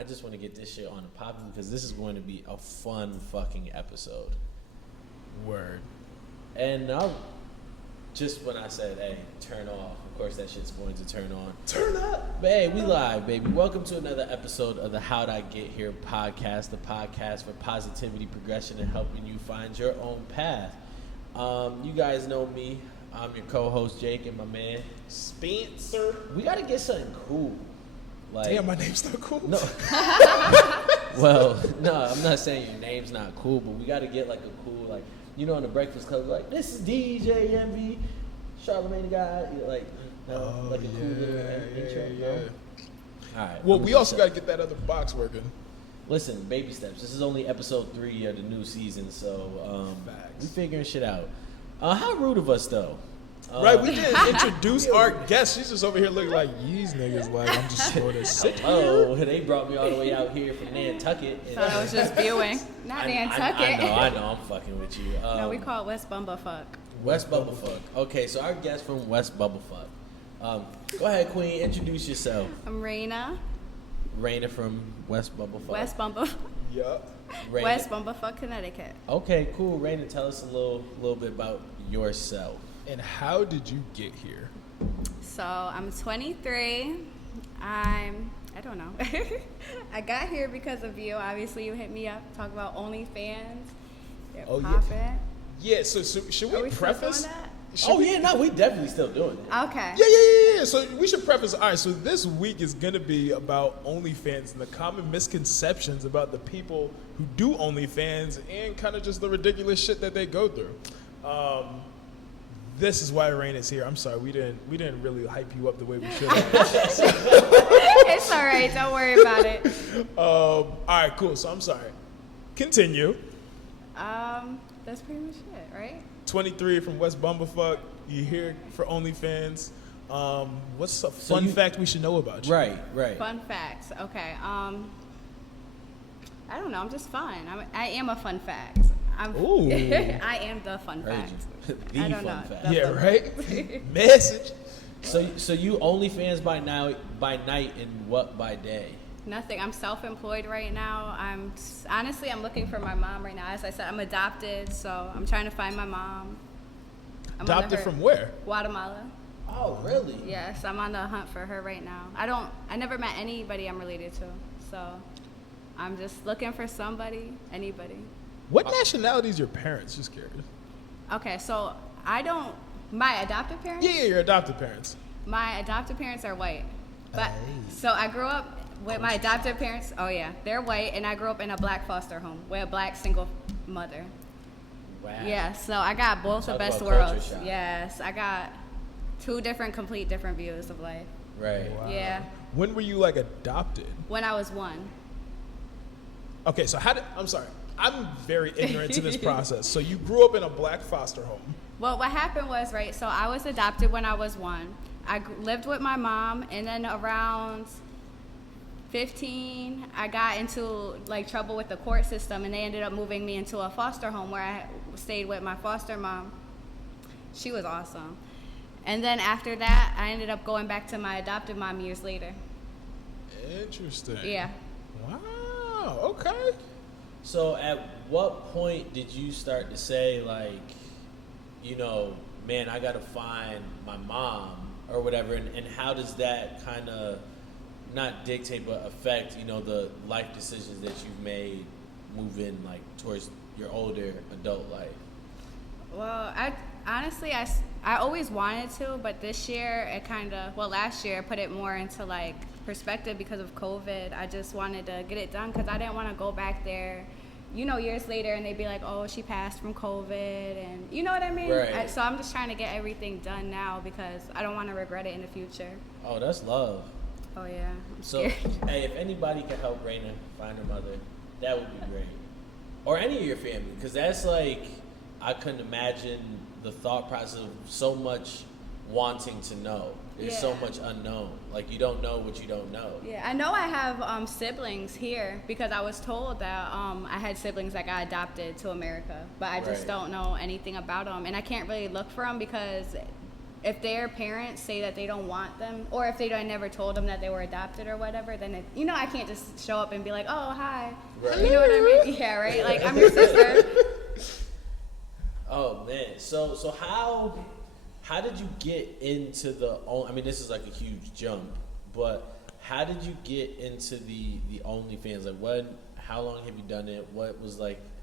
I just want to get this shit on the popping because this is going to be a fun fucking episode. Word. And just when I said, hey, turn off, of course that shit's going to turn on. Turn up! But hey, we live, baby. Welcome to another episode of the How'd I Get Here podcast, the podcast for positivity, progression, and helping you find your own path. You guys know me. I'm your co-host, Jake, and my man, Spencer. We got to get something cool. Like, damn, my name's not cool? No. Well, no, I'm not saying your name's not cool, but we got to get like a cool, like, you know, in the Breakfast Club, like, this is DJ Envy, Charlamagne the Guy, like, like a cool little intro. Yeah. All right. Well, we also got to get that other box working. Listen, baby steps. This is only episode 3 of the new season, so we figuring shit out. How rude of us, though. Right, we didn't introduce our guest. She's just over here looking like, these niggas, like, I'm just sort of sit Oh, they brought me all the way out here from Nantucket. Thought I was just viewing. Not Nantucket. I know, I'm fucking with you. No, we call it West Bumblefuck. West Bumblefuck. Okay, so our guest from West Bumblefuck. Go ahead, Queen, introduce yourself. I'm Reyna. Reyna from West Bumblefuck. West Bumblefuck. Yup. West Bumblefuck, Connecticut. Okay, cool. Reyna, tell us a little bit about yourself. And how did you get here? So I'm 23. I don't know. I got here because of you. Obviously, you hit me up, talk about OnlyFans. Oh, yeah. Yeah, so should we preface? We definitely still doing it. Okay. Yeah. So we should preface. All right, so this week is going to be about OnlyFans and the common misconceptions about the people who do OnlyFans and kind of just the ridiculous shit that they go through. This is why Reyna's here. I'm sorry, we didn't really hype you up the way we should have. It's all right. Don't worry about it. All right, cool. So I'm sorry. Continue. That's pretty much it, right? 23 from West Bumblefuck. You're here for OnlyFans. What's a fun fact we should know about you? Right. Fun facts. Okay. I don't know. I'm just fun. I am a fun fact. Ooh. I am the fun fact. The I don't fun know. fact. The Yeah, fun right? Message. So you OnlyFans by night and what by day? Nothing. I'm self-employed right now. I'm looking for my mom right now. As I said, I'm adopted, so I'm trying to find my mom. Adopted from where? Guatemala. Oh, really? Yes, I'm on the hunt for her right now. I never met anybody I'm related to, so I'm just looking for anybody. What nationality is your parents? Just curious. Okay, so my adopted parents? Yeah, your adopted parents. My adopted parents are white. But so I grew up with my adopted parents. Oh yeah, they're white, and I grew up in a black foster home with a black single mother. Wow. Yeah, so I got both the best worlds. Yes, I got 2 complete different views of life. Right. Wow. Yeah. When were you like adopted? When I was 1. Okay, so I'm sorry. I'm very ignorant to this process. So you grew up in a black foster home. Well, what happened was, right, so I was adopted when I was 1. I lived with my mom, and then around 15, I got into like trouble with the court system, and they ended up moving me into a foster home where I stayed with my foster mom. She was awesome. And then after that, I ended up going back to my adopted mom years later. Interesting. Yeah. Wow, okay. So at what point did you start to say, like, you know, man, I got to find my mom or whatever, and how does that kind of not dictate but affect, you know, the life decisions that you've made moving, like, towards your older adult life? Well, I always wanted to, but this year last year I put it more into like perspective because of COVID. I just wanted to get it done because I didn't want to go back there, you know, years later and they'd be like, oh, she passed from COVID, and you know what I mean? Right. So I'm just trying to get everything done now because I don't want to regret it in the future. Oh, that's love. Oh yeah. So, hey, if anybody can help Reyna find her mother, that would be great. Or any of your family, because that's like, I couldn't imagine the thought process of so much wanting to know. There's so much unknown. Like, you don't know what you don't know. Yeah, I know I have siblings here because I was told that I had siblings that got adopted to America, but I just don't know anything about them. And I can't really look for them because if their parents say that they don't want them, or if they never told them that they were adopted or whatever, then I can't just show up and be like, oh, hi. Right. You know what I mean? Yeah, right? Like, I'm your sister. Oh man, so how did you get into I mean, this is like a huge jump, but how did you get into the OnlyFans? Like, how long have you done it?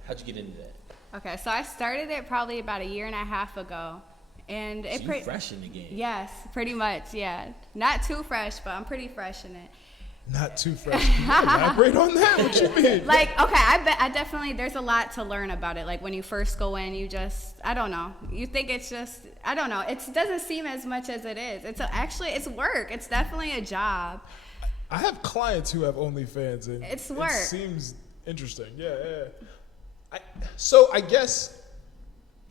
How'd you get into that? Okay, so I started it probably about 1.5 years ago, and So you fresh in the game. Yes, pretty much. Yeah, not too fresh, but I'm pretty fresh in it. Not too fresh. Can you elaborate on that? What you mean? Like, okay, I definitely, there's a lot to learn about it. Like, when you first go in, I don't know. You think it's just, I don't know. It doesn't seem as much as it is. It's work. It's definitely a job. I have clients who have OnlyFans, and it's work. It seems interesting. Yeah. So I guess,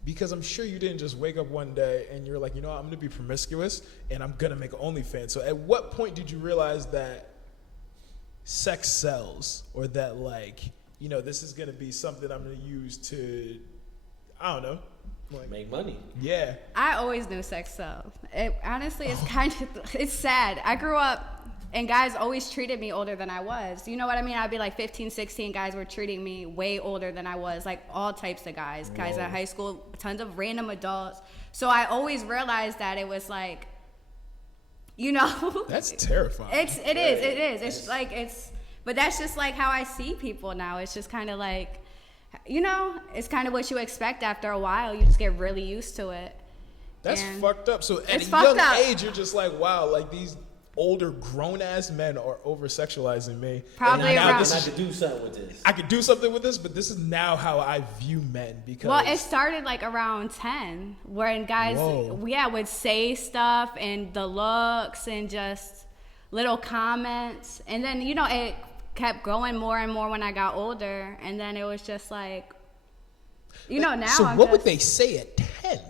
because I'm sure you didn't just wake up one day and you're like, you know what, I'm going to be promiscuous and I'm going to make an OnlyFans. So at what point did you realize that sex sells, or that, like, you know, this is going to be something I'm going to use to, I don't know, like, make money? Yeah. I always knew sex sells. Honestly, it's sad. I grew up and guys always treated me older than I was. You know what I mean? I'd be like 15, 16, guys were treating me way older than I was, like all types of guys. Whoa. Guys at high school, tons of random adults. So I always realized that it was like, you know. That's terrifying. It is. It's like, but that's just like how I see people now. It's just kind of like, you know, it's kind of what you expect after a while. You just get really used to it. That's fucked up. So at a young age, you're just like, wow, like these older grown-ass men are over-sexualizing me. Probably and around. I could do something with this. I could do something with this, but this is now how I view men. Because well, it started like around 10, when guys, would say stuff, and the looks and just little comments, and then, you know, it kept growing more and more when I got older, and then it was just like, you know, now. So what would they say at 10?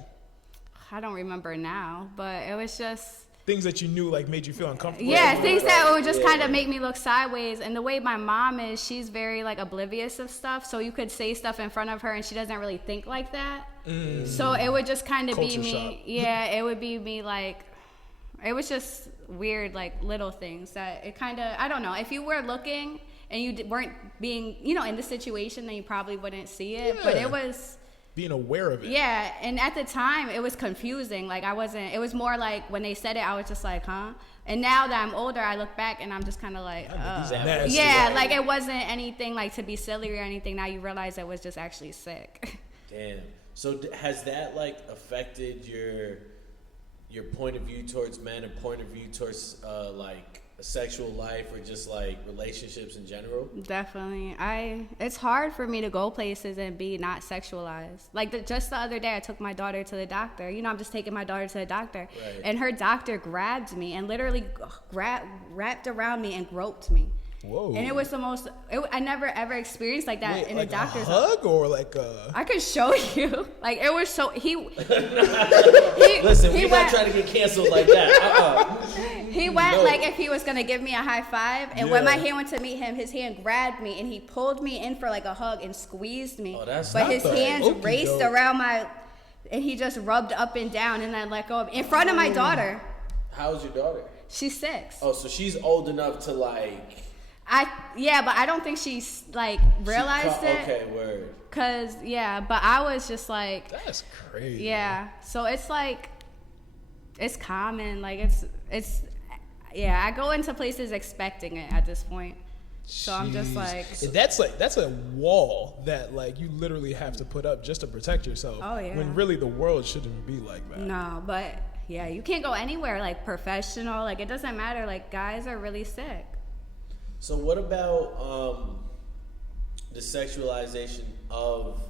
I don't remember now, but it was just things that you knew, like, made you feel uncomfortable. Yeah, things that would just kind of make me look sideways. And the way my mom is, she's very, like, oblivious of stuff. So you could say stuff in front of her and she doesn't really think like that. So it would just kind of be me. Shock. Yeah, it would be me, like, it was just weird, like, little things that it kind of, I don't know. If you were looking and you weren't being, you know, in the situation, then you probably wouldn't see it. Yeah. But it was being aware of it. Yeah, and at the time, it was confusing. Like, it was more like, when they said it, I was just like, huh? And now that I'm older, I look back and I'm just kind of like, yeah, like, it wasn't anything, like, to be silly or anything. Now you realize it was just actually sick. Damn. So has that, like, affected your point of view towards men and point of view towards, like, a sexual life or just, like, relationships in general? Definitely. It's hard for me to go places and be not sexualized. Like, just the other day, I took my daughter to the doctor. You know, I'm just taking my daughter to the doctor. Right. And her doctor grabbed me and literally wrapped around me and groped me. Whoa. And it was the most, I never ever experienced like that. Wait, in like a doctor's a hug or like a... I could show you. Like, it was so, Listen, we're not trying to get canceled like that. He went like if he was going to give me a high five. And when my hand went to meet him, his hand grabbed me and he pulled me in for like a hug and squeezed me. Oh, that's but not his hands raced around and he just rubbed up and down and then let go of me in front of my daughter. How's your daughter? She's 6. Oh, so she's old enough to like... but I don't think she's like realized it. Okay, word. But I was just like... That's crazy. Yeah, so it's like, it's common. Like, it's I go into places expecting it at this point. So I'm just like... That's a wall that, like, you literally have to put up just to protect yourself. Oh, yeah. When really the world shouldn't be like that. No, but, yeah, you can't go anywhere, like, professional. Like, it doesn't matter. Like, guys are really sick. So what about the sexualization of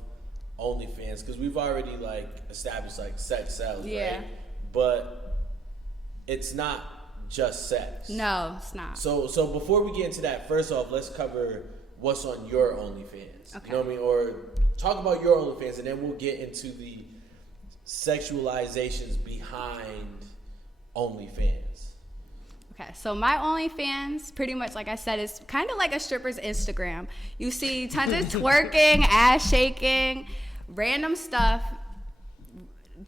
OnlyFans? Because we've already, like, established, like, sex sells, right? But it's not just sex. No, it's not. So before we get into that, first off, let's cover what's on your OnlyFans. Okay. You know what I mean? Or talk about your OnlyFans, and then we'll get into the sexualizations behind OnlyFans. Okay, so my OnlyFans, pretty much, like I said, is kind of like a stripper's Instagram. You see tons of twerking, ass shaking, random stuff.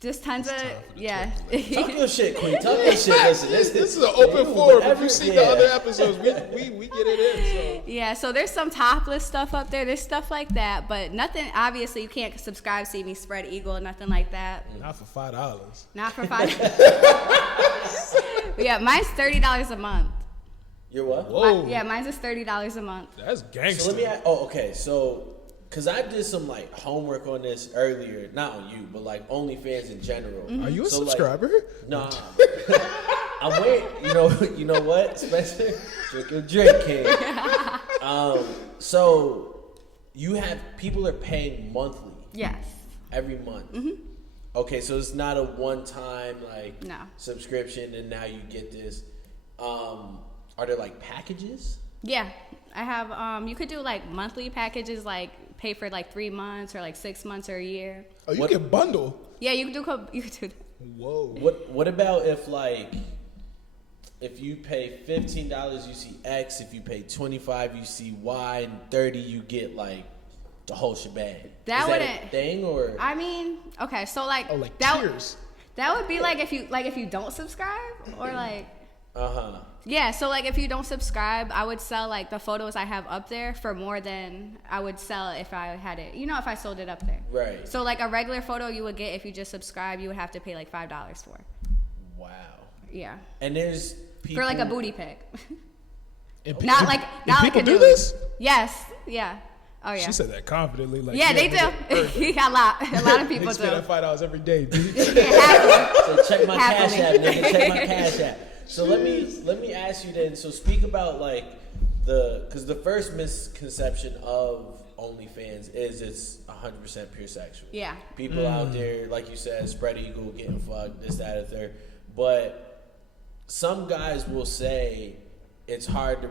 Just tons of, yeah. Talk your shit, Queen. Talk your shit. Listen, this is an open forum. If you've seen the yeah. other episodes, we get it in. So. Yeah, so there's some topless stuff up there. There's stuff like that, but nothing, obviously, you can't subscribe, see me spread eagle, nothing like that. Not for $5. Not for $5. Yeah, mine's $30 a month. You're what? Whoa. Yeah, mine's is $30 a month. That's gangster. So let me ask, okay. So, because I did some like homework on this earlier, not on you, but like OnlyFans in general. Mm-hmm. Are you a So, like, subscriber? Nah. I'm waiting. You know what, Spencer? Drink your drink, King. So you have people are paying monthly. Yes. Every month. Mm-hmm. Okay, so it's not a one-time like No. subscription, and now you get this. Are there like packages? Yeah, I have, you could do like monthly packages, like pay for like 3 months or like 6 months or a year. Oh, you What- can bundle. Yeah, you could do that. Whoa. What about if you pay $15 you see X, if you pay $25 you see Y, and $30 you get like the whole shebang? That Is that wouldn't- a thing or I mean, okay, so like, Oh, like that, tiers. that would be like if you don't subscribe or like, uh-huh. yeah, so like if you don't subscribe, I would sell like the photos I have up there for more than I would sell if I had it, if I sold it up there. Right. So like a regular photo you would get if you just subscribe, you would have to pay like $5 for. Wow. Yeah. And there's people For like a booty pic. And Not like people a do dude. this? Yes. Yeah. Oh yeah. She said that confidently. Like, Yeah, they nigga, do. A lot of people Niggas spend do. that $5 every day, dude. Happily. So check my cash app, Happily. nigga. Check my cash app. So let me ask you then. So speak about like because the first misconception of OnlyFans is it's 100% pure sexual. Yeah. People out there, like you said, spread eagle, getting fucked, this, that, and third. But some guys will say it's hard to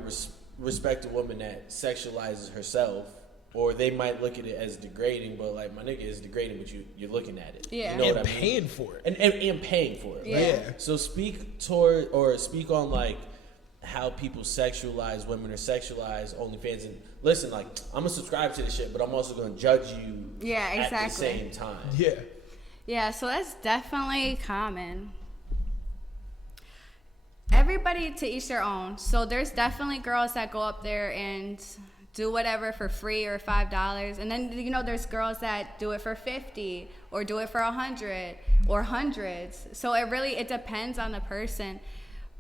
respect a woman that sexualizes herself, or they might look at it as degrading. But like, my nigga, is degrading, but you're looking at it. Yeah. You know And what I mean? paying for it. And paying for it. Right? Yeah. So speak on like how people sexualize women or sexualize OnlyFans. And listen, like, I'm gonna subscribe to this shit, but I'm also gonna judge you. Yeah, At the exactly. same time. Yeah. Yeah, so that's definitely common. Everybody to each their own. So there's definitely girls that go up there and do whatever for free or $5, and then there's girls that do it for $50 or do it for $100 or hundreds. So it depends on the person.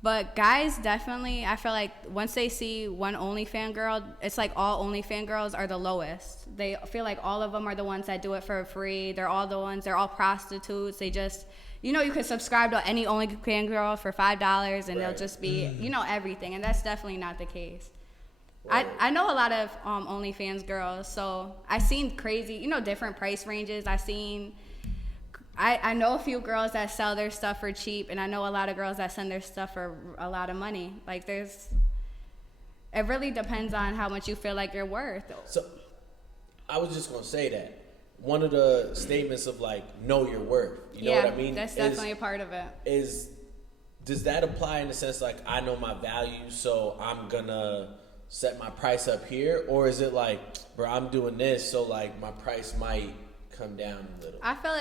But guys definitely, I feel like once they see one OnlyFans girl, it's like all OnlyFans girls are the lowest. They feel like all of them are the ones that do it for free. They're all prostitutes. They just, you could subscribe to any OnlyFans girl for $5 and they'll just be, everything. And that's definitely not the case. Right. I know a lot of OnlyFans girls, so I've seen crazy, different price ranges. I know a few girls that sell their stuff for cheap, and I know a lot of girls that send their stuff for a lot of money. Like, it really depends on how much you feel like you're worth. So I was just gonna say that one of the statements of like know your worth. You know what I mean? That's definitely a part of it. Does that apply in the sense like I know my value, so I'm gonna set my price up here, or is it like, bro, I'm doing this, so like my price might come down a little? I feel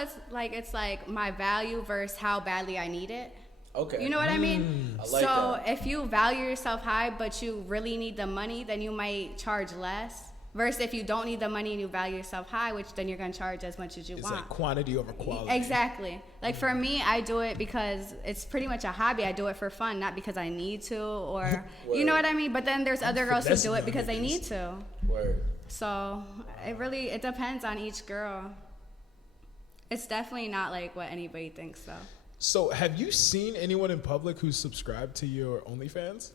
it's like my value versus how badly I need it. Okay. You know what I mean? I like so that. if you value yourself high, but you really need the money, then you might charge less. Versus if you don't need the money and you value yourself high, which then you're going to charge as much as you It's want. like quantity over quality. Exactly. Like for me, I do it because it's pretty much a hobby. I do it for fun, not because I need to, or you know what I mean? But then there's other girls who do it because they need to. Word. So it depends on each girl. It's definitely not like what anybody thinks though. So have you seen anyone in public who's subscribed to your OnlyFans?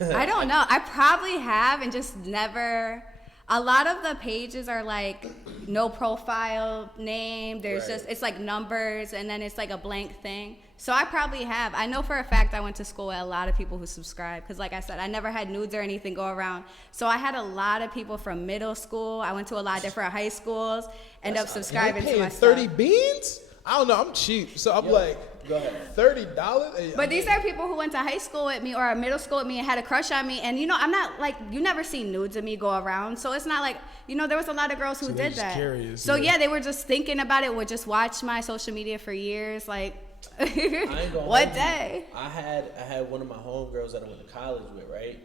I don't know. I probably have and just never. A lot of the pages are like no profile name. There's Right. it's like numbers and then it's like a blank thing. So I probably have. I know for a fact I went to school with a lot of people who subscribe because like I said, I never had nudes or anything go around. So I had a lot of people from middle school. I went to a lot of different high schools, end up subscribing to paying my 30 stuff. beans? I don't know. I'm cheap. So I'm like, Go ahead. $30? But these are people who went to high school with me or middle school with me and had a crush on me. And, I'm not like, you never see nudes of me go around. So it's not like, there was a lot of girls who did that. Curious, so yeah, they were just thinking about it, would just watch my social media for years. Like, what day? I had one of my homegirls that I went to college with, right?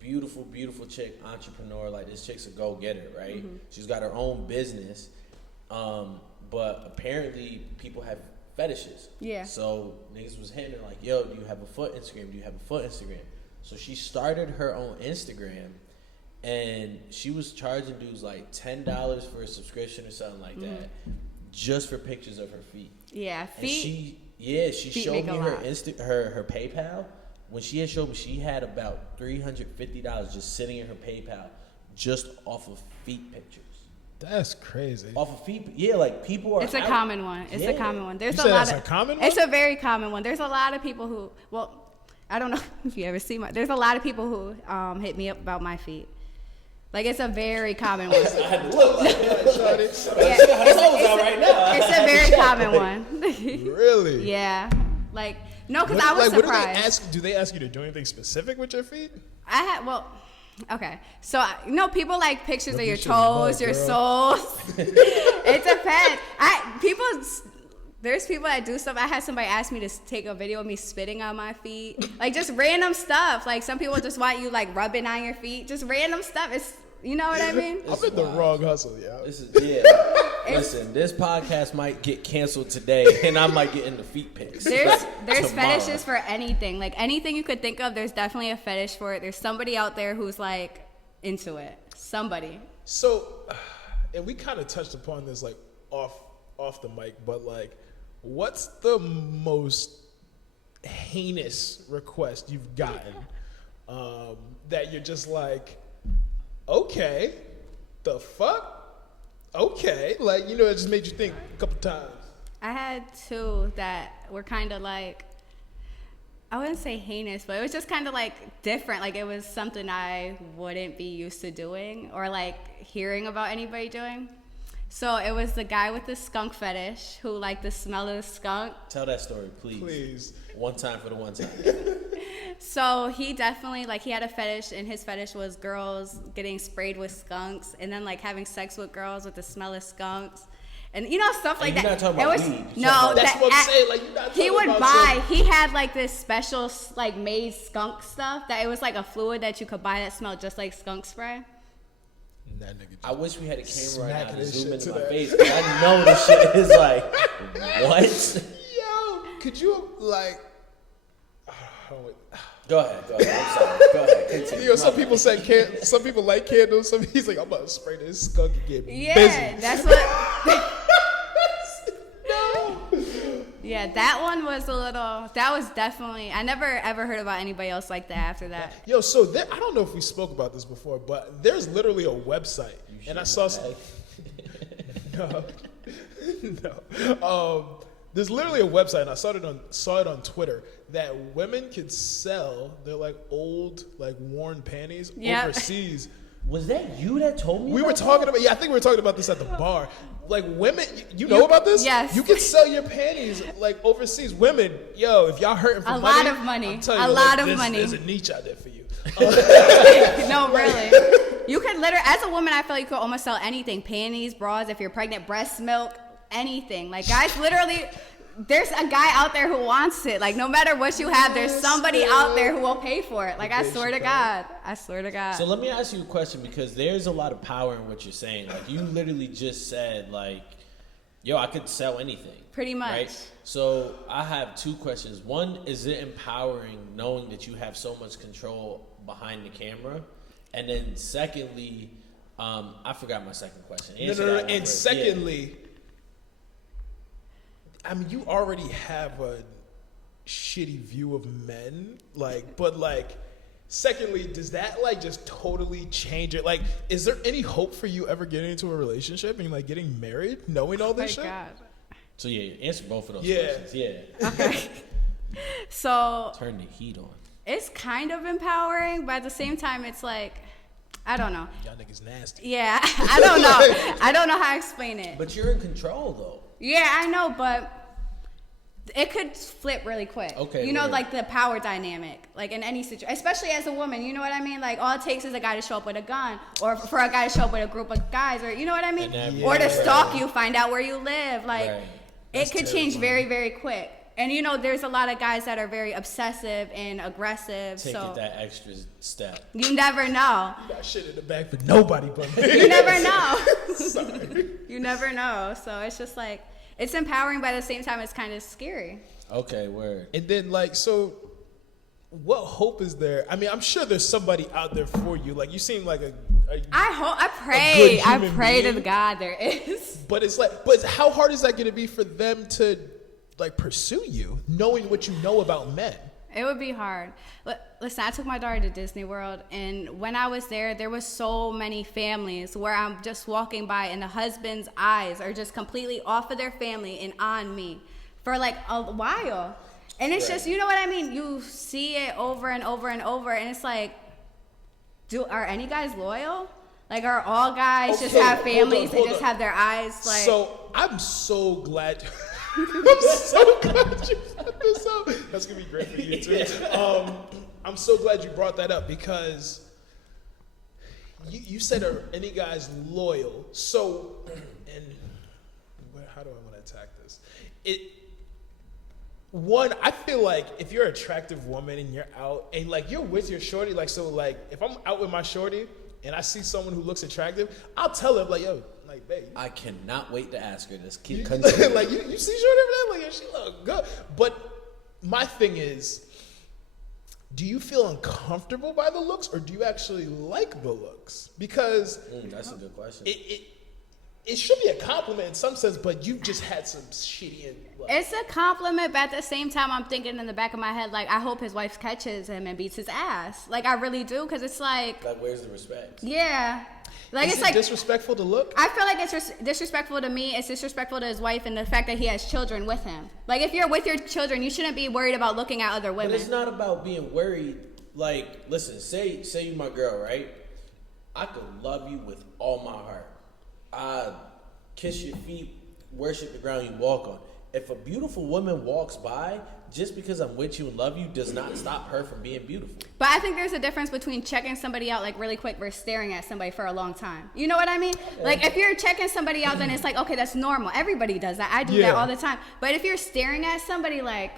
Beautiful chick, entrepreneur. Like, this chick's a go-getter, right? Mm-hmm. She's got her own business. But apparently people have fetishes. Yeah. So niggas was hitting her like, yo, do you have a foot Instagram? Do you have a foot Instagram? So she started her own Instagram, and she was charging dudes like $10 for a subscription or something like that, just for pictures of her feet. Yeah, feet. She showed me her PayPal. When she had showed me, she had about $350 just sitting in her PayPal, just off of feet pictures. That's crazy. Off of feet, yeah, like people are. It's a common one. It's a common one. There's a lot of. A common one? It's a very common one. There's a lot of people who. Well, I don't know if you ever see my. There's a lot of people who hit me up about my feet. Like, it's a very common one. I had to look like that. It's a very common one. Really? Yeah. Like, no, because I was surprised. What do they ask? Do they ask you to do anything specific with your feet? Okay, so people like pictures of your toes, your soles. It depends. There's people that do stuff. I had somebody ask me to take a video of me spitting on my feet, like just random stuff. Like, some people just want you like rubbing on your feet, just random stuff. It's, you know what I mean? I'm in the wrong hustle, yeah. Listen, this podcast might get canceled today, and I might get into feet pics. There's fetishes for anything. Like, anything you could think of, there's definitely a fetish for it. There's somebody out there who's like into it. Somebody. So, and we kind of touched upon this like off the mic, but like, what's the most heinous request you've gotten that you're just like, okay, the fuck? Okay. Like, it just made you think a couple times. I had two that were kind of like, I wouldn't say heinous, but it was just kind of like different. Like, it was something I wouldn't be used to doing or like hearing about anybody doing. So it was the guy with the skunk fetish who liked the smell of the skunk. Tell that story, please. Please. One time for the one time. So he definitely, like, he had a fetish, and his fetish was girls getting sprayed with skunks and then, like, having sex with girls with the smell of skunks. And, stuff like that. You're not talking about weed. No, that's what I'm saying. Like, you're not he would buy. He had, like, this special, like, made skunk stuff that it was, like, a fluid that you could buy that smelled just like skunk spray. That nigga, I wish we had a camera right now to zoom into my that. face, because I know this shit is like, what? Yo, could you, like... Go ahead. I'm sorry. Go ahead. Continue. Some people some people like candles. He's like, I'm about to spray this skunk and get busy. Yeah, that's what... No. Yeah, that one was that was definitely, I never ever heard about anybody else like that after that. Yo, so I don't know if we spoke about this before, but there's literally a website, and I saw some... No. There's literally a website, and I saw it on Twitter, that women could sell their like old, like worn panties overseas. Was that you that told me? We were talking about, I think we were talking about this at the bar. Like, women, you know about this? Yes. You can sell your panties like overseas. Women, yo, if y'all hurting for a money, lot of money, I'm telling a you, lot like, of money. There's a niche out there for you. No, really. You could literally, as a woman, I feel you could almost sell anything: panties, bras, if you're pregnant, breast milk, anything. Like, guys, literally. There's a guy out there who wants it. Like, no matter what you have, there's somebody out there who will pay for it. Like, I swear to God. I swear to God. So let me ask you a question, because there's a lot of power in what you're saying. Like, you literally just said, like, yo, I could sell anything. Pretty much. Right? So I have two questions. One, is it empowering knowing that you have so much control behind the camera? And then secondly, I forgot my second question. No. And secondly... I mean, you already have a shitty view of men, secondly, does that, like, just totally change it? Like, is there any hope for you ever getting into a relationship and, like, getting married, knowing all this shit? God. So, answer both of those questions. Yeah. Okay. So... Turn the heat on. It's kind of empowering, but at the same time, it's like... I don't know. Y'all niggas nasty. Yeah, I don't know. I don't know how to explain it. But you're in control, though. Yeah, I know, but it could flip really quick. Okay. You know, like the power dynamic, like in any situation, especially as a woman, you know what I mean? Like all it takes is a guy to show up with a gun, or for a guy to show up with a group of guys, or you know what I mean? Or to stalk you, find out where you live. Like it could change very, very quick. And you know, there's a lot of guys that are very obsessive and aggressive. Take so it that extra step. You never know. You got shit in the bag for nobody but me. You never know. Sorry. You never know. So it's just like, it's empowering, but at the same time, it's kind of scary. Okay, word. And then, like, so what hope is there? I mean, I'm sure there's somebody out there for you. Like, you seem like I pray to God there is. But it's like, but how hard is that going to be for them to, like, pursue you, knowing what you know about men? It would be hard. Listen, I took my daughter to Disney World, and when I was there was so many families where I'm just walking by, and the husband's eyes are just completely off of their family and on me for like a while. And it's just, you know what I mean? You see it over and over and over, and it's like, are any guys loyal? Like, are all guys just have families and just have their eyes like... So, I'm so glad... I'm so glad you brought this up. That's going to be great for you, too. I'm so glad you brought that up because you said, are any guys loyal? So, and how do I want to attack this? One, I feel like if you're an attractive woman and you're out and like you're with your shorty, like, so like if I'm out with my shorty and I see someone who looks attractive, I'll tell her like, yo, like, babe. I cannot wait to ask her this. Keep Like, you see shorty over there? Like, yo, she look good. But my thing is, do you feel uncomfortable by the looks or do you actually like the looks? Because that's a good question. It should be a compliment in some sense, but you just had some shitty and like, it's a compliment, but at the same time, I'm thinking in the back of my head, like, I hope his wife catches him and beats his ass. Like, I really do, because it's like... Like, where's the respect? Yeah. Like, is it's it like... disrespectful to look? I feel like it's disrespectful to me. It's disrespectful to his wife and the fact that he has children with him. Like, if you're with your children, you shouldn't be worried about looking at other women. But it's not about being worried. Like, listen, say you my girl, right? I could love you with all my heart. I kiss your feet, worship the ground you walk on. If a beautiful woman walks by, just because I'm with you and love you does not stop her from being beautiful. But I think there's a difference between checking somebody out like really quick versus staring at somebody for a long time. You know what I mean? Yeah. Like if you're checking somebody out, then it's like, okay, that's normal. Everybody does that. I do that all the time. But if you're staring at somebody like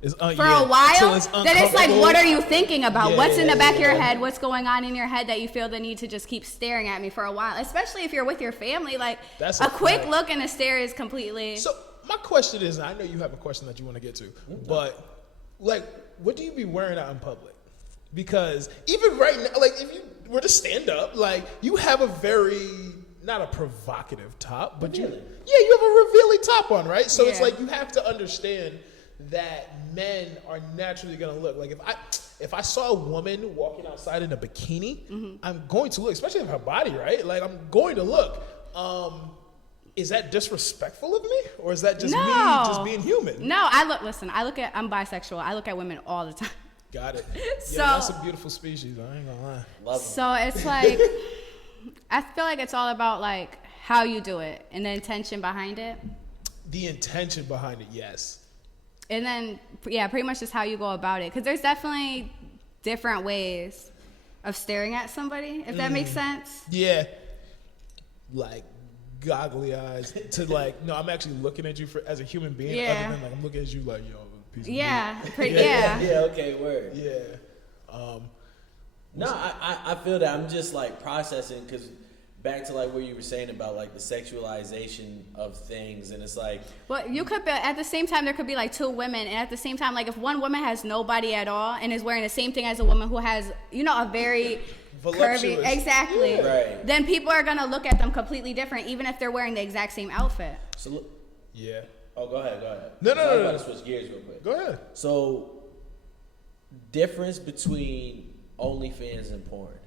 for a while, then it's like, what are you thinking about? What's in the back of your head? What's going on in your head that you feel the need to just keep staring at me for a while? Especially if you're with your family. Like that's a quick look and a stare is completely... So my question is, and I know you have a question that you want to get to, but like, what do you be wearing out in public? Because even right now, like if you were to stand up, like you have a very, not a provocative top, but you have a revealing top on, right? So it's like you have to understand that men are naturally going to look. Like if I saw a woman walking outside in a bikini, I'm going to look, especially if her body, right? Like I'm going to look. Is that disrespectful of me? Or is that just me just being human? No, I'm bisexual. I look at women all the time. Got it. So, yeah, that's a beautiful species. I ain't gonna lie. Love so it's like, I feel like it's all about like how you do it and the intention behind it. The intention behind it, yes. And then, pretty much just how you go about it. Because there's definitely different ways of staring at somebody, if that makes sense. Yeah. Like, goggly eyes to like, no, I'm actually looking at you as a human being, other than like, I'm looking at you like, yo, piece of meat. Yeah, okay, word. Yeah. No, I feel that. I'm just like processing, because back to like what you were saying about like the sexualization of things, and it's like, well, you could be, at the same time there could be like two women, and at the same time, like if one woman has no body at all and is wearing the same thing as a woman who has, you know, a very curvy, exactly, right, then people are gonna look at them completely different, even if they're wearing the exact same outfit. So yeah. Oh, go ahead. No. I'm about to switch gears real quick. Go ahead. So, difference between OnlyFans and porn.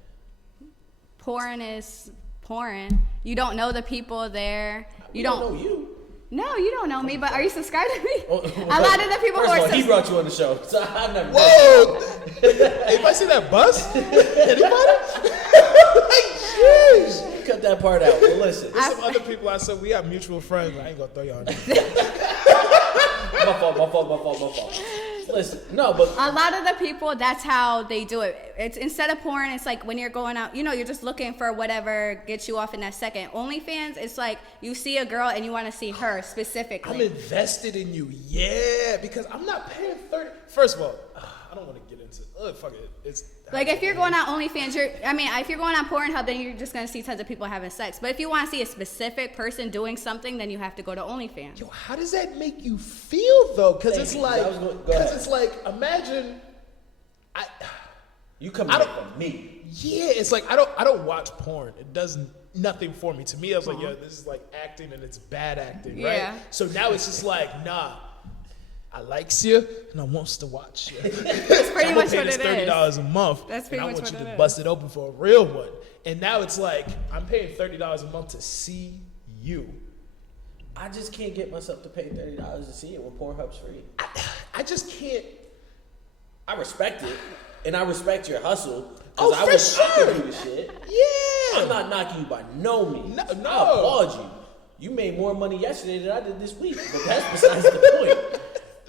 Porn is porn. You don't know the people there. You don't know you. No, you don't know me, but are you subscribed to me? A lot of the people who are he brought you on the show, so I've never. Whoa! Anybody see that bus? Anybody? Like, jeez. Cut that part out. Well, listen. There's some other people I said we have mutual friends. I ain't gonna throw y'all. My fault. Listen, no, but a lot of the people, that's how they do it. It's instead of porn, it's like when you're going out, you know, you're just looking for whatever gets you off in that second. OnlyFans, it's like you see a girl and you want to see her specifically. I'm invested in you, yeah, because I'm not paying 30. First of all, I don't want to get into. Fuck it. It's like if you're going on OnlyFans, if you're going on Pornhub, then you're just gonna see tons of people having sex. But if you want to see a specific person doing something, then you have to go to OnlyFans. Yo, how does that make you feel though? Because it's like, imagine, you come here for me. Yeah, it's like I don't watch porn. It does nothing for me. To me, I was like, yo, this is like acting and it's bad acting, right? Yeah. So now it's just like, nah. I likes you and I wants to watch you. That's pretty much what it is. $30 a month. That's pretty much what it is. I want you to bust it open for a real one. And now it's like I'm paying $30 a month to see you. I just can't get myself to pay $30 to see it when Pornhub's free. I just can't. I respect it, and I respect your hustle. Oh, I for sure. I could do the shit. Yeah. I'm not knocking you by no means. No. I applaud you. You made more money yesterday than I did this week, but that's besides the point.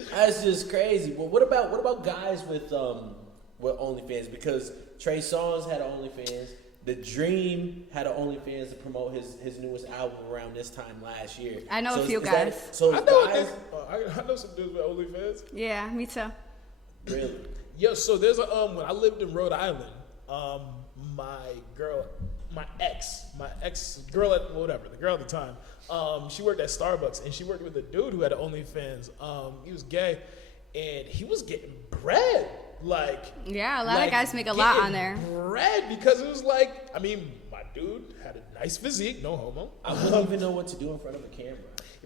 That's just crazy. But what about guys with OnlyFans? Because Trey Songz had an OnlyFans. The Dream had an OnlyFans to promote his newest album around this time last year. I know a few guys. I know some dudes with OnlyFans. Yeah, me too. Really? Yo, so there's a when I lived in Rhode Island, my ex girl the girl at the time, she worked at Starbucks and she worked with a dude who had an OnlyFans. He was gay and he was getting bread. Like, yeah, a lot of guys make a lot on there. Bread, because it was like, I mean, my dude had a nice physique, no homo. I wouldn't even know what to do in front of a camera.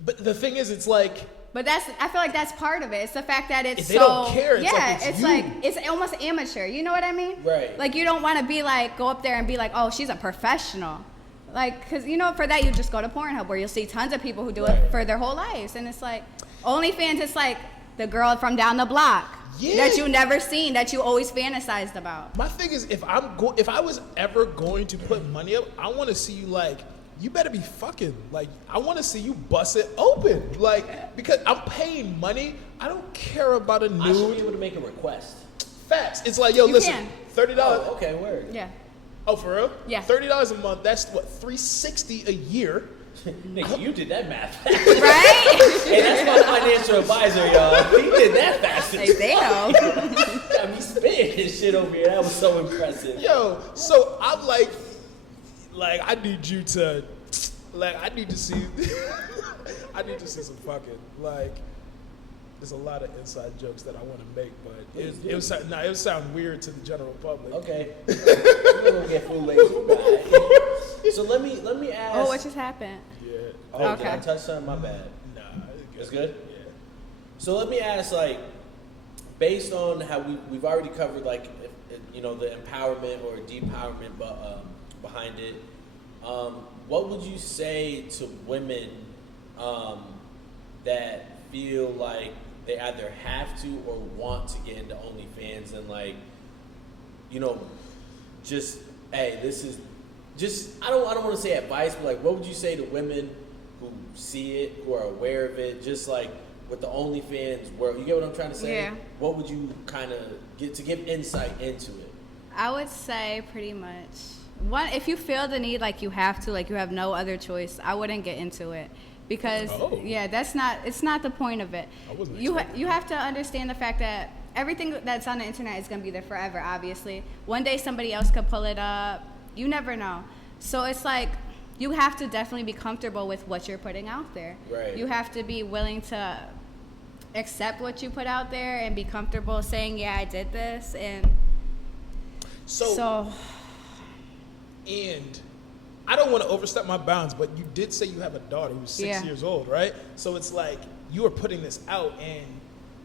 But the thing is, it's like. But I feel like that's part of it. It's the fact that it's they don't care. It's it's almost amateur. You know what I mean? Right. Like you don't want to be like, go up there and be like, oh, she's a professional. Like, because, you know, for that, you just go to Pornhub where you'll see tons of people who do it for their whole lives. And it's like, OnlyFans, it's like the girl from down the block. Yeah. That you never seen, that you always fantasized about. My thing is, if I was ever going to put money up, I want to see you like, you better be fucking. Like, I want to see you bust it open. Like, because I'm paying money, I don't care about a nude. I should be able to make a request. Facts. It's like, yo, listen, $30. Oh, okay, word. Yeah. Oh, for real? Yeah. $30 a month. That's what, $360 a year. Nigga, you did that math. Right? Hey, that's my financial advisor, y'all. He did that fast. Hey, damn. Got me spitting his shit over here. That was so impressive. Yo, so I'm like, I need you to, I need to see, I need to see some fucking, there's a lot of inside jokes that I want to make, but it would sound weird to the general public. Okay. We're gonna get full lazy. So let me ask. Oh, what just happened? Yeah. Oh, okay. Did I touch something? My bad. Nah, it's good. Yeah. So let me ask, based on how we've already covered, the empowerment or depowerment, behind it. What would you say to women that feel like they either have to or want to get into OnlyFans and this is just I don't want to say advice, but what would you say to women who see it, who are aware of it, just with the OnlyFans world? You get what I'm trying to say? Yeah. What would you kind of get to give insight into it? I would say pretty much one, if you feel the need, you have to, you have no other choice, I wouldn't get into it. Because it's not the point of it. You have to understand the fact that everything that's on the internet is going to be there forever, obviously. One day somebody else could pull it up. You never know. So it's you have to definitely be comfortable with what you're putting out there. Right. You have to be willing to accept what you put out there and be comfortable saying, yeah, I did this. And and I don't want to overstep my bounds, but you did say you have a daughter who's 6 years old, right? So it's you are putting this out, and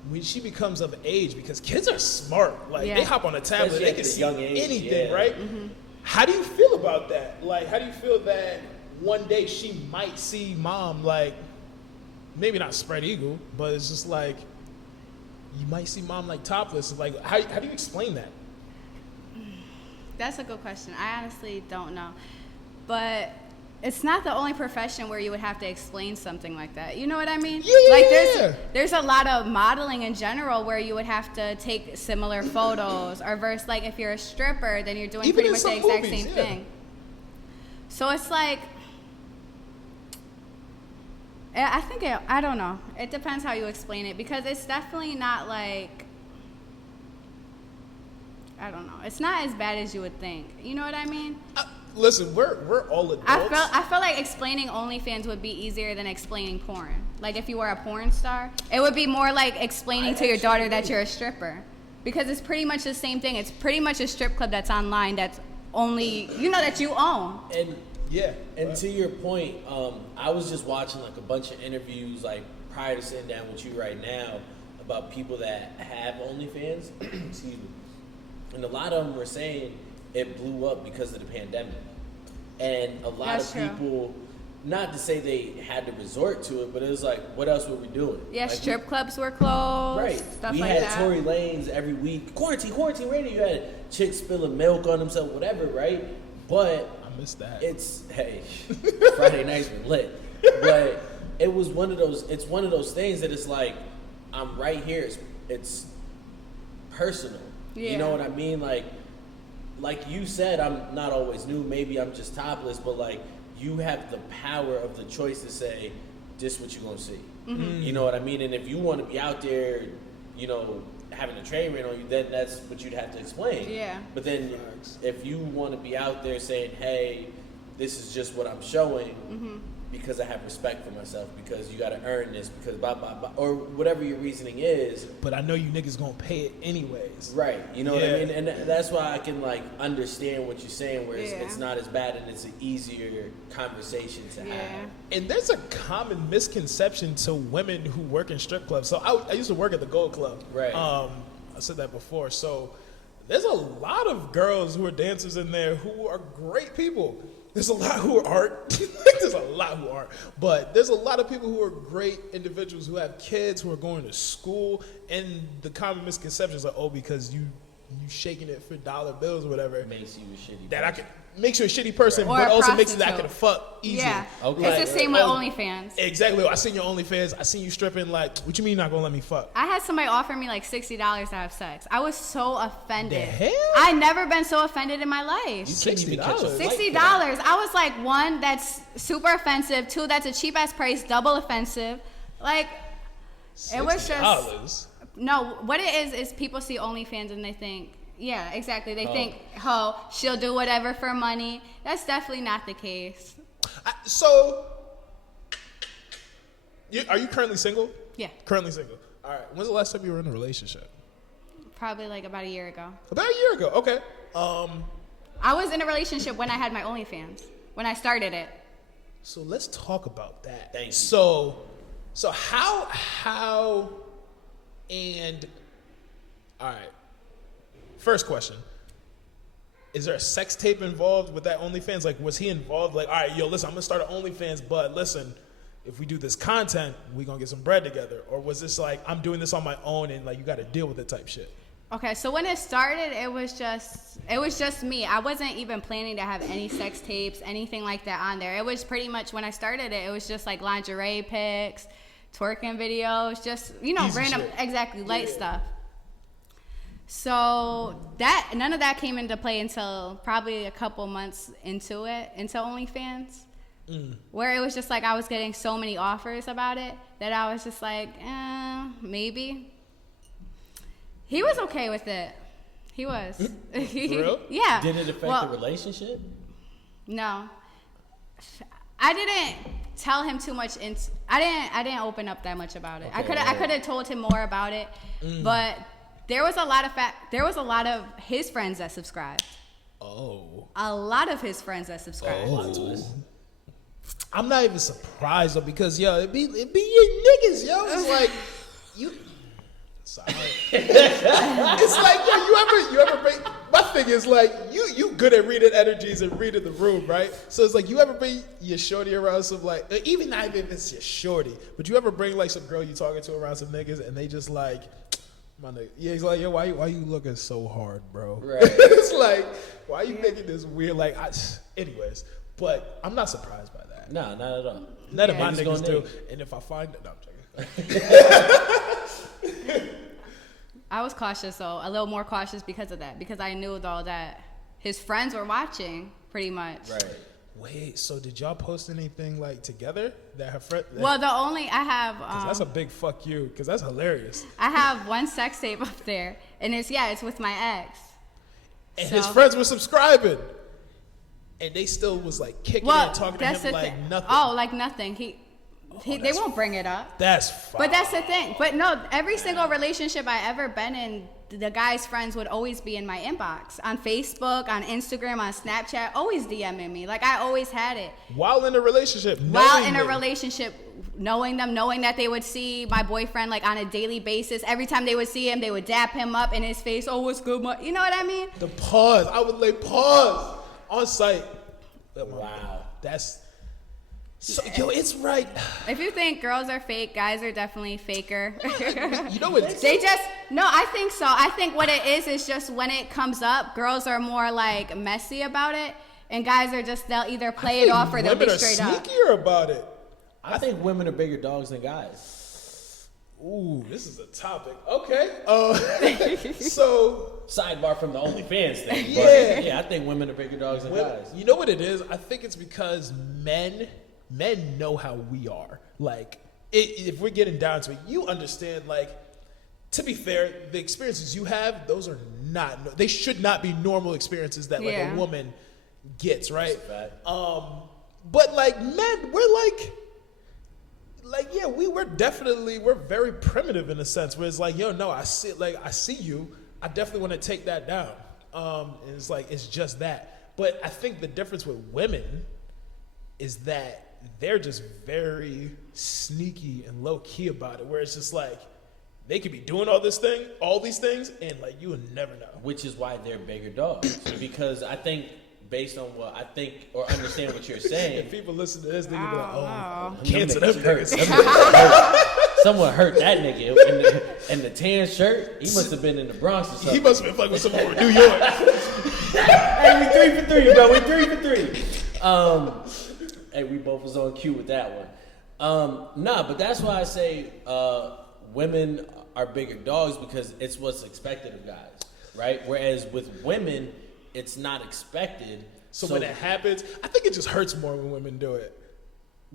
when she becomes of age, because kids are smart, they hop on a tablet, they can see anything, right? Mm-hmm. How do you feel about that? How do you feel that one day she might see mom, maybe not spread eagle, but it's just you might see mom topless. How do you explain that? That's a good question. I honestly don't know. But it's not the only profession where you would have to explain something like that. You know what I mean? Yeah, like yeah. there's a lot of modeling in general where you would have to take similar photos, or versus like if you're a stripper, then you're doing Even pretty in much the some exact movies, same yeah. thing. So it's like, I think I don't know. It depends how you explain it, because it's definitely not like, I don't know. It's not as bad as you would think. You know what I mean? Listen, we're all adults. I felt like explaining OnlyFans would be easier than explaining porn. Like if you were a porn star, it would be more like explaining to your daughter that you're a stripper, because it's pretty much the same thing. It's pretty much a strip club that's online, that's only, that you own. And Yeah. And to your point, I was just watching like a bunch of interviews like prior to sitting down with you right now about people that have OnlyFans. Excuse me. And a lot of them were saying it blew up because of the pandemic. And a lot That's of true. people, not to say they had to resort to it, but it was like, what else were we doing? Yeah, Like, strip clubs were closed. Right. Stuff We like had that. Tory Lanez every week. Quarantine, Reyna. You had chicks spilling milk on themselves, whatever, right? But I missed that. it's, hey, Friday nights were lit. But it was one of those things that it's like, I'm right here. It's personal. Yeah. You know what I mean? Like you said, I'm not always new. Maybe I'm just topless, but like you have the power of the choice to say, this what you gonna see. Mm-hmm. You know what I mean? And if you want to be out there, having a train ran on you, then that's what you'd have to explain. Yeah. But then if you want to be out there saying, hey, this is just what I'm showing Mm-hmm. because I have respect for myself, because you got to earn this, because blah, blah, blah, or whatever your reasoning is. But I know you niggas gonna pay it anyways. Right. You know what I Yeah. mean? And that's why I can like understand what you're saying, where Yeah. it's not as bad and it's an easier conversation to Yeah. have. And there's a common misconception to women who work in strip clubs. So I used to work at the Gold Club. Right. I said that before. So there's a lot of girls who are dancers in there who are great people. There's a lot who aren't. There's a lot who aren't. But there's a lot of people who are great individuals who have kids, who are going to school. And the common misconceptions are, because you shaking it for dollar bills or whatever, It makes you a shitty that I person. can make you a shitty person, Or but a also makes it that I prostitute. can fuck easy. Yeah. Okay. It's the same with Oh, OnlyFans. Exactly. I seen your OnlyFans. I seen you stripping. Like, what you mean you're not gonna let me fuck? I had somebody offer me like $60 to have sex. I was so offended. The hell? I never been so offended in my life. You can't even catch a $60. flight for $60. that. I was like, one, that's super offensive. Two, that's a cheap ass price, double offensive. Like, it was just $60? no. What it is people see OnlyFans and they think, yeah, exactly. They think, she'll do whatever for money. That's definitely not the case. So, are you currently single? Yeah, Currently single. All right. When's the last time you were in a relationship? probably like about a year ago. About a year ago. Okay. I was in a relationship when I had my OnlyFans, when I started it. So let's talk about that. Thank you. So how, and all right. First question. Is there a sex tape involved with that OnlyFans? Like, was he involved? Like, all right, yo, listen, I'm gonna start an OnlyFans, but listen, if we do this content, we gonna get some bread together. Or was this like, I'm doing this on my own and like you gotta deal with it type shit? Okay, so when it started, it was just me. I wasn't even planning to have any sex tapes, anything like that on there. It was pretty much, when I started it, it was just like lingerie pics, twerking videos, just, Easy random, shit. exactly, light stuff. So none of that came into play until probably a couple months into OnlyFans. Where it was just like I was getting so many offers about it that I was just like, maybe. He was okay with it. He was. For real? Yeah. Did it affect the relationship? No. I didn't tell him too much. I didn't open up that much about it. Okay, I could have told him more about it, but there was a lot of his friends that subscribed. Oh. A lot of his friends that subscribed. I'm not even surprised though, because yo, it be your niggas, yo. It's like you. Sorry. It's like, yo, you ever bring, my thing is like you good at reading energies and reading the room, right? So it's like, you ever bring your shorty around some like, even not even if it's your shorty, but you ever bring like some girl you talking to around some niggas and they just like, my nigga, yeah, he's like, yo, why you looking so hard, bro? Right. It's like, why you making this weird, like, anyways, But I'm not surprised by that. No, not at all. None of Yeah. my Niggas niggas gonna do. And if I find it, no, I'm joking. I was cautious, though, a little more cautious because of that, because I knew, though, that his friends were watching, pretty much. Right. Wait, so did y'all post anything like together that her friend? Well, the only I have, That's a big fuck you, because that's hilarious. I have one sex tape up there, and it's with my ex. And So- his friends were subscribing, and they still was like kicking it and talking to that's him the like thing. nothing. Oh, like nothing. They that's won't bring it up. That's fine. But that's the thing. But no, every single relationship I ever been in, the guy's friends would always be in my inbox on Facebook, on Instagram, on Snapchat, always DMing me. Like I always had it. While in a relationship, While in a knowing them. relationship, knowing them, knowing that they would see my boyfriend like on a daily basis. Every time they would see him, they would dap him up in his face. Oh, what's good, you know what I mean? The pause. I would lay pause on site. Wow. That's so, yo, it's right. If you think girls are fake, guys are definitely faker. You know what? I think so. I think what it is just when it comes up, girls are more like messy about it, and guys are just, they'll either play it off or they'll be straight up. Women are sneakier about it. I think women are bigger dogs than guys. Ooh, this is a topic. Okay. So Sidebar from the OnlyFans thing. Yeah. But yeah, I think women are bigger dogs than guys. you know what it is? I think it's because men know how we are. Like, if we're getting down to it, you understand, like, to be fair, the experiences you have, those are not, they should not be normal experiences that, like, a woman gets, right? That's a fact. But, like, men, we're yeah, we're very primitive in a sense, where it's like, yo, no, I see you, I definitely want to take that down. And it's like, it's just that. But I think the difference with women is that they're just very sneaky and low key about it, where it's just like they could be doing all these things, and like you would never know. Which is why they're bigger dogs. Because I think, based on what I think or understand what you're saying, If people listen to this, they can be like, wow. cancel them niggas. Someone hurt that nigga in the tan shirt. He must have been in the Bronx or something. He must have been fucking with someone from New York. Hey, we 3 for 3, bro. We 3 for 3. Hey, we both was on cue with that one. Nah, but that's why I say women are bigger dogs, because it's what's expected of guys, right? Whereas with women, it's not expected. So when it happens, I think it just hurts more when women do it.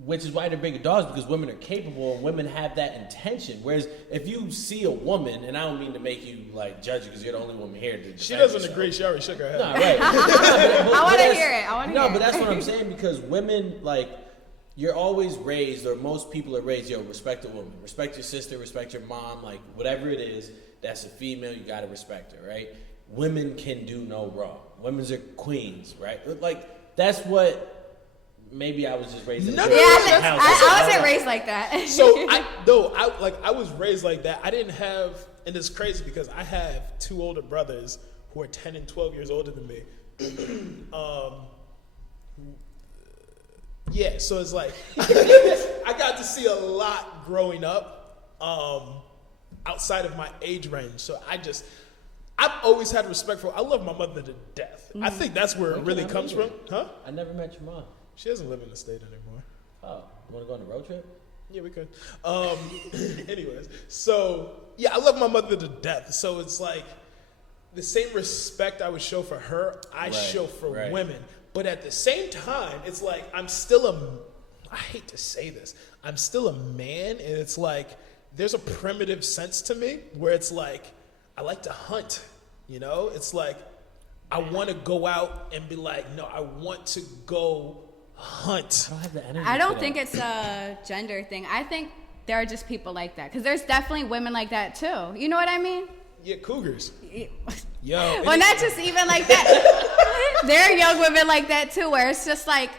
Which is why they're bigger dogs, because women are capable and women have that intention. Whereas if you see a woman, and I don't mean to make you like judge you because you're the only woman here to defend She doesn't yourself. agree. She already shook her head. Nah, right. I want to hear it. No, but that's what I'm saying, because women, like, you're always raised, or most people are raised, yo, respect a woman. Respect your sister, respect your mom, like, whatever it is, that's a female, you gotta respect her, right? Women can do no wrong. Women's are queens, right? Like, that's what... Maybe I was just raised in a No, different house. I wasn't raised like that. So I was raised like that. I didn't have, and it's crazy because I have 2 older brothers who are 10 and 12 years older than me. Yeah, so it's like I got to see a lot growing up outside of my age range. So I've always had respect for. I love my mother to death. I think that's where it really comes from, huh? I never met your mom. She doesn't live in the state anymore. Oh, you want to go on a road trip? Yeah, we could. Anyways, so yeah, I love my mother to death. So it's like the same respect I would show for her, I show for women. But at the same time, it's like I hate to say this, I'm still a man, and it's like there's a primitive sense to me where it's like I like to hunt. You know, it's like I want to go out and be like, no, I want to go hunt. I don't have the energy. I don't think it's a gender thing. I think there are just people like that, because there's definitely women like that too. You know what I mean? Yeah, cougars. Yo. Well, not just even like that. There are young women like that too, where it's just like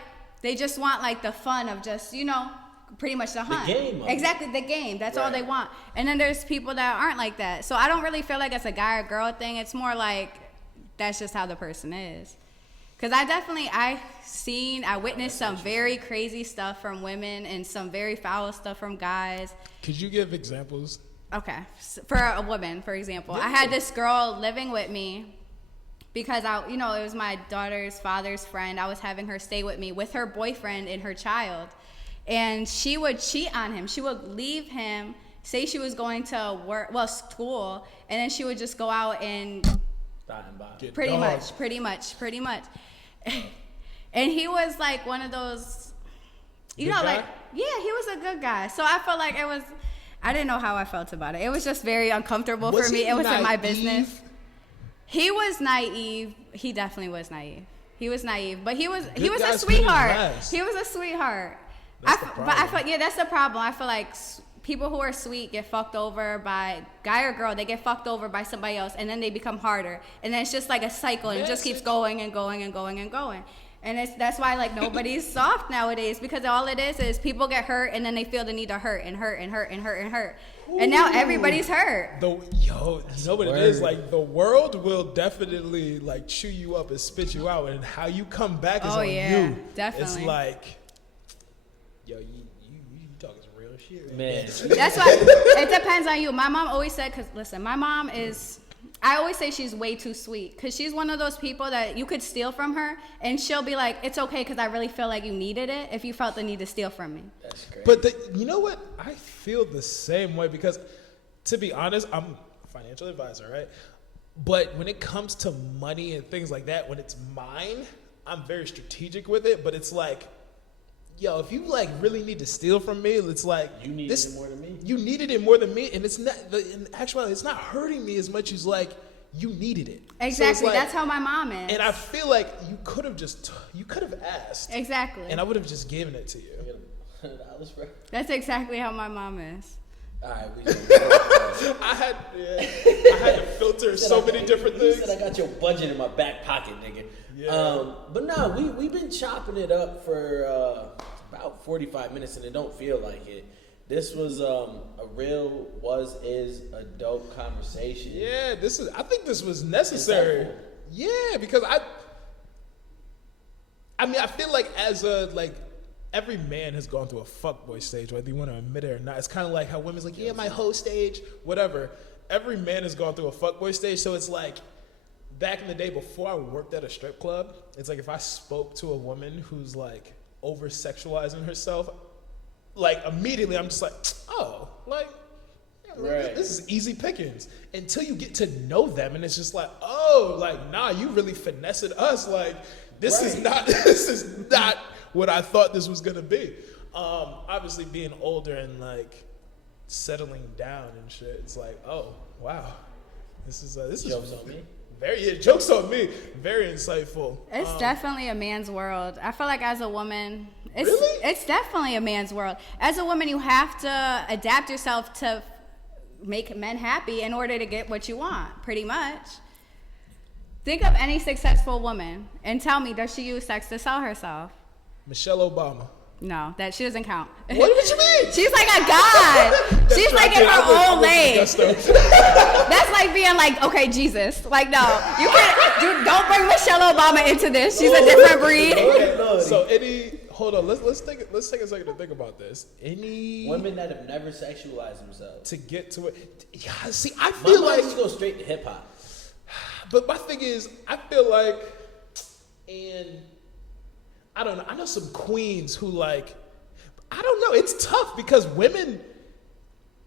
they just want like the fun of just, you know, pretty much the hunt. The game. Exactly, the game. That's all they want. And then there's people that aren't like that. So I don't really feel like it's a guy or girl thing. It's more like that's just how the person is. Because I witnessed some very crazy stuff from women and some very foul stuff from guys. Could you give examples? Okay. For a woman, for example, I had this girl living with me, because it was my daughter's father's friend. I was having her stay with me with her boyfriend and her child. And she would cheat on him. She would leave him, say she was going to school, and then she would just go out and pretty much. And he was like one of those, he was a good guy. So I felt like I didn't know how I felt about it. It was just very uncomfortable for me. It wasn't my business. He was naive. He definitely was naive. He was naive, but he was a sweetheart. He was a sweetheart. That's the problem. I feel like people who are sweet get fucked over by guy or girl. They get fucked over by somebody else, and then they become harder, and then it's just like a cycle, and it just keeps going and going and going and going. And that's why like nobody's soft nowadays, because all it is people get hurt, and then they feel the need to hurt and hurt and hurt and hurt and hurt. And now everybody's hurt. You know what it is? Like, the world will definitely like chew you up and spit you out, and how you come back is on you. Definitely. It's like, you talking some real shit, man. That's why it depends on you. My mom always said, because listen, my mom is, I always say she's way too sweet, because she's one of those people that you could steal from her and she'll be like, it's okay because I really feel like you needed it if you felt the need to steal from me. That's great. But you know what? I feel the same way, because to be honest, I'm a financial advisor, right? But when it comes to money and things like that, when it's mine, I'm very strategic with it. But it's like, if you like really need to steal from me, it's like you needed it more than me. You needed it more than me, and it's not. In actuality, it's not hurting me as much as like you needed it. Exactly. So that's how my mom is. And I feel like you could have asked. Exactly. And I would have just given it to you. That's exactly how my mom is. All right, I had to filter so many different things. You said I got your budget in my back pocket, nigga. Yeah. But no, we've been chopping it up for about 45 minutes, and it don't feel like it. This was a dope conversation. Yeah, I think this was necessary. Yeah, because I feel like every man has gone through a fuckboy stage, whether you want to admit it or not. It's kind of like how women's like, my hoe stage, whatever. Every man has gone through a fuckboy stage, so it's like, back in the day before I worked at a strip club, it's like if I spoke to a woman who's like over-sexualizing herself, like immediately I'm just like, this is easy pickings. Until you get to know them, and it's just like, nah, you really finessing us. Like, this is not what I thought this was gonna be. Obviously being older and like settling down and shit, it's like, oh wow, this is jokes on me. Jokes on me. Very insightful. It's definitely a man's world. I feel like as a woman, it's definitely a man's world. As a woman, you have to adapt yourself to make men happy in order to get what you want, pretty much. Think of any successful woman and tell me, does she use sex to sell herself? Michelle Obama. No, she doesn't count. What do you mean? She's like a god. She's like in her own lane. That's like being like, okay, Jesus. Like, no, don't bring Michelle Obama into this. She's a different breed. So hold on, let's take a second to think about this. Any women that have never sexualized themselves to get to it. Yeah, see, I feel like just go straight to hip hop. But my thing is, I feel like, and I don't know, I know some queens who like, I don't know, it's tough because women,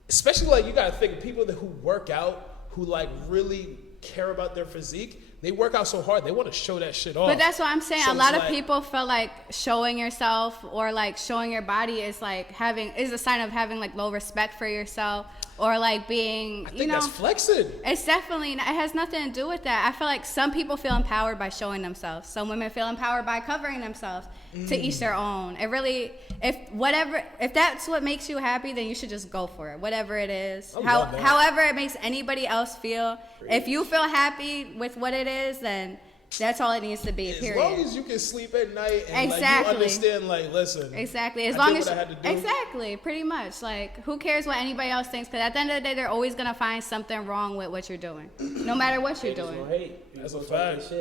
especially like you gotta think of people who work out, who like really care about their physique. They work out so hard, they want to show that shit off. But that's what I'm saying. So a lot of people feel like showing yourself or like showing your body is like is a sign of having like low respect for yourself or like being, I think that's flexing. It's definitely, it has nothing to do with that. I feel like some people feel empowered by showing themselves. Some women feel empowered by covering themselves. To each their own. It really, if that's what makes you happy, then you should just go for it. Whatever it is. However it makes anybody else feel. If you feel happy with what it is, then that's all it needs to be, period. As long as you can sleep at night and like, you understand, like, listen. Exactly. As long as I had to do. Exactly. Pretty much. Like, who cares what anybody else thinks? Because at the end of the day, they're always going to find something wrong with what you're doing. No matter what you're doing. That's a fact.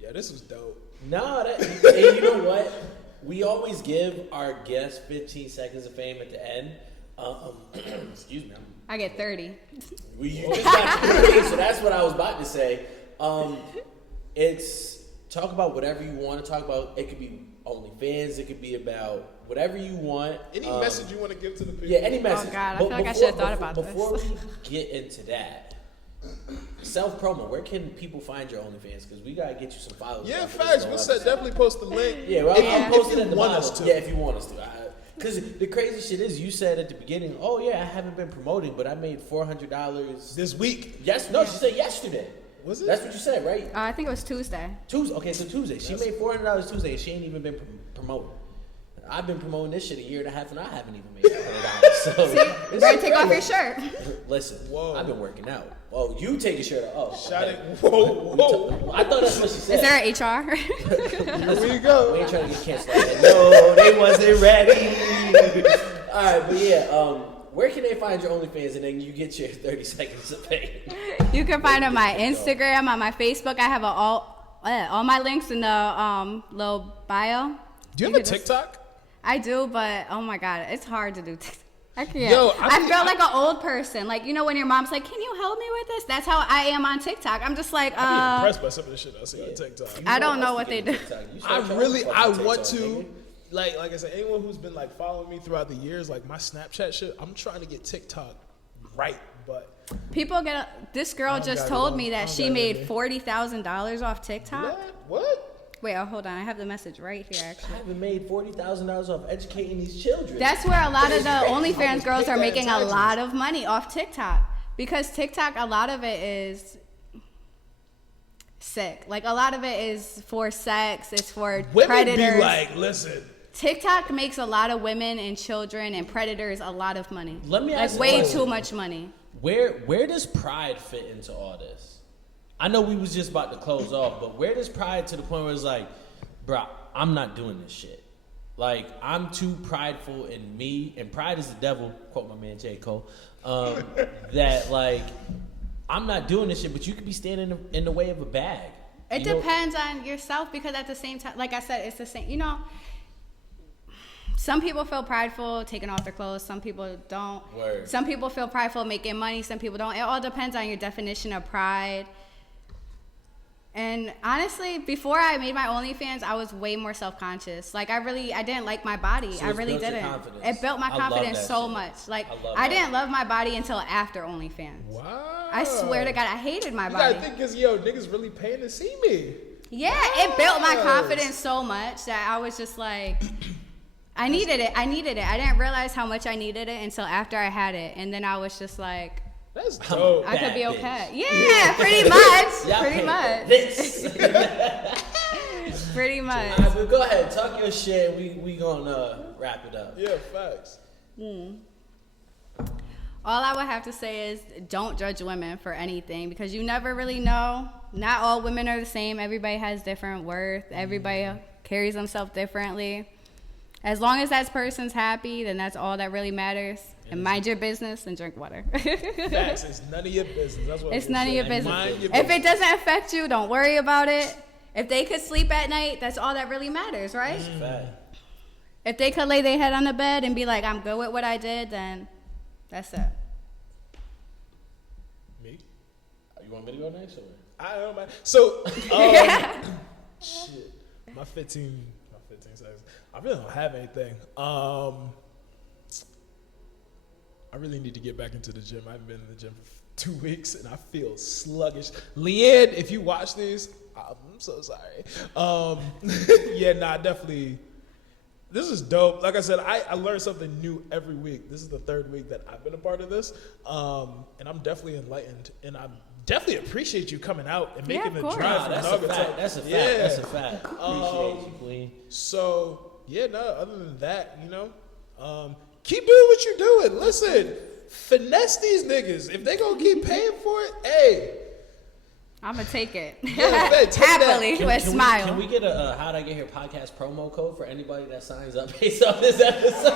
Yeah, this was dope. No, and you know what? We always give our guests 15 seconds of fame at the end. Excuse me. I get 30. You just got 30, so that's what I was about to say. it's talk about whatever you want to talk about. It could be OnlyFans. It could be about whatever you want. Any message you want to give to the people? Yeah, any message. Oh God, I feel like I should have thought about this. Before we get into that, self promo. Where can people find your OnlyFans? Because we gotta get you some followers. Yeah, facts. We'll definitely post the link. Yeah, well, I'll post it if at the want bottom. us to. Yeah, if you want us to. Because the crazy shit is, you said at the beginning, oh yeah, I haven't been promoting, but I made $400 this week. Yes, no, she said yesterday. Was it? That's what you said, right? I think it was Tuesday. Tuesday. Okay, so Tuesday. She made $400 Tuesday, and she ain't even been promoting. I've been promoting this shit a year and a half, and I haven't even made $400. So You better take off your shirt. Listen, Whoa. I've been working out. Oh, you take your shirt off. Oh, Shot okay. it. Whoa. I thought that's what she said. Is there an HR? Here we go. We ain't trying to get canceled. No, they wasn't ready. All right, but yeah, where can they find your OnlyFans, and then you get your 30 seconds of fame? You can find it on my Instagram, on my Facebook. I have all my links in the little bio. Do you have a TikTok? I do, but oh my God, it's hard to do TikTok. I can't. Yo, I feel like an old person. Like, you know, when your mom's like, "Can you help me with this?" That's how I am on TikTok. I'm just like, I'm impressed by some of the shit I see on TikTok. I don't know what they do. I want to. Like I said, anyone who's been like following me throughout the years, like my Snapchat shit, I'm trying to get TikTok right, but People get. This girl just told me that she made $40,000 off TikTok. What? Wait, hold on. I have the message right here, I actually. haven't made $40,000 off educating these children. That's where a lot of the OnlyFans girls are making a lot of money off TikTok, because TikTok, a lot of it is sick. Like, a lot of it is for sex. It's for Women predators. be like, listen. TikTok makes a lot of women and children and predators a lot of money. Let me ask like way you, too much money. Where does pride fit into all this? I know we was just about to close off, but where does pride to the point where it's like, bro, I'm not doing this shit. Like, I'm too prideful in me, and pride is the devil, quote my man J. Cole, that, like, I'm not doing this shit, but you could be standing in the way of a bag. It depends on yourself, because at the same time, like I said, it's the same, you know, some people feel prideful taking off their clothes. Some people don't. Word. Some people feel prideful making money. Some people don't. It all depends on your definition of pride. And honestly, before I made my OnlyFans, I was way more self-conscious. Like, I didn't like my body. So I really didn't. It built my confidence so much. Like, I didn't love my body until after OnlyFans. Wow. I swear to God, I hated my You body. gotta think, cause niggas really paying to see me. Yeah, it built my confidence so much that I was just like, I needed it. I didn't realize how much I needed it until after I had it. And then I was just like, that's dope. I could be Bad okay. Yeah, pretty much. Y'all Pretty pay much. for this. Pretty much. All right, but go ahead, talk your shit. We gonna wrap it up. Yeah, facts. All I would have to say is don't judge women for anything, because you never really know. Not all women are the same. Everybody has different worth. Everybody carries themselves differently. As long as that person's happy, then that's all that really matters. And mind your business and drink water. Facts. It's none of your business. That's what It's none of your business. Mind your If it doesn't affect you, don't worry about it. If they could sleep at night, that's all that really matters, right? Fact. If they could lay their head on the bed and be like, I'm good with what I did, then that's it. Me? You want me to go next? Or? I don't know, man. So, shit. My 15 seconds. I really don't have anything. I really need to get back into the gym. I haven't been in the gym for 2 weeks, and I feel sluggish. Leanne, if you watch these, I'm so sorry. Definitely. This is dope. Like I said, I learn something new every week. This is the third week that I've been a part of this, and I'm definitely enlightened. And I definitely appreciate you coming out and making the drive from Naugatuck. That's a fact. Yeah. That's a fact. Appreciate you, Queen. So, other than that, keep doing what you're doing. Listen, finesse these niggas. If they gonna keep paying for it, hey. I'm going to take it. Yeah, take happily, with a smile. Can we get a How'd I Get Here podcast promo code for anybody that signs up based off this episode?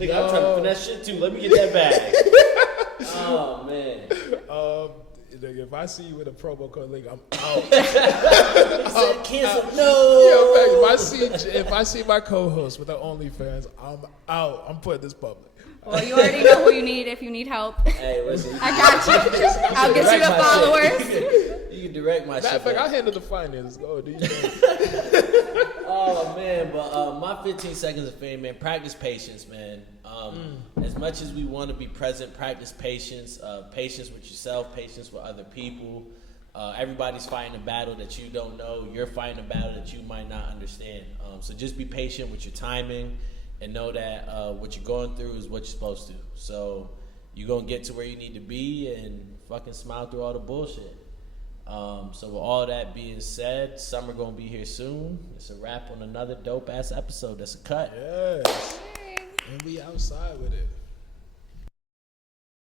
I'm trying to finesse shit too. Let me get that bag. Oh, man. If I see you with a promo code link, I'm out. Cancel. No. If I see my co-host with the OnlyFans, I'm out. I'm putting this public. Well, you already know who you need if you need help. Hey, listen. I got you. I'll get you the followers. You can direct my Matter shit. of fact, I'll handle the finances. Go, do you think? Oh man, but my 15 seconds of fame, man. Practice patience, man. As much as we want to be present, practice patience. Patience with yourself, patience with other people. Everybody's fighting a battle that you don't know. You're fighting a battle that you might not understand. So just be patient with your timing, and know that what you're going through is what you're supposed to. So you're gonna get to where you need to be, and fucking smile through all the bullshit. So with all that being said, summer gonna be here soon. It's a wrap on another dope ass episode. That's a cut. Yes. And we outside.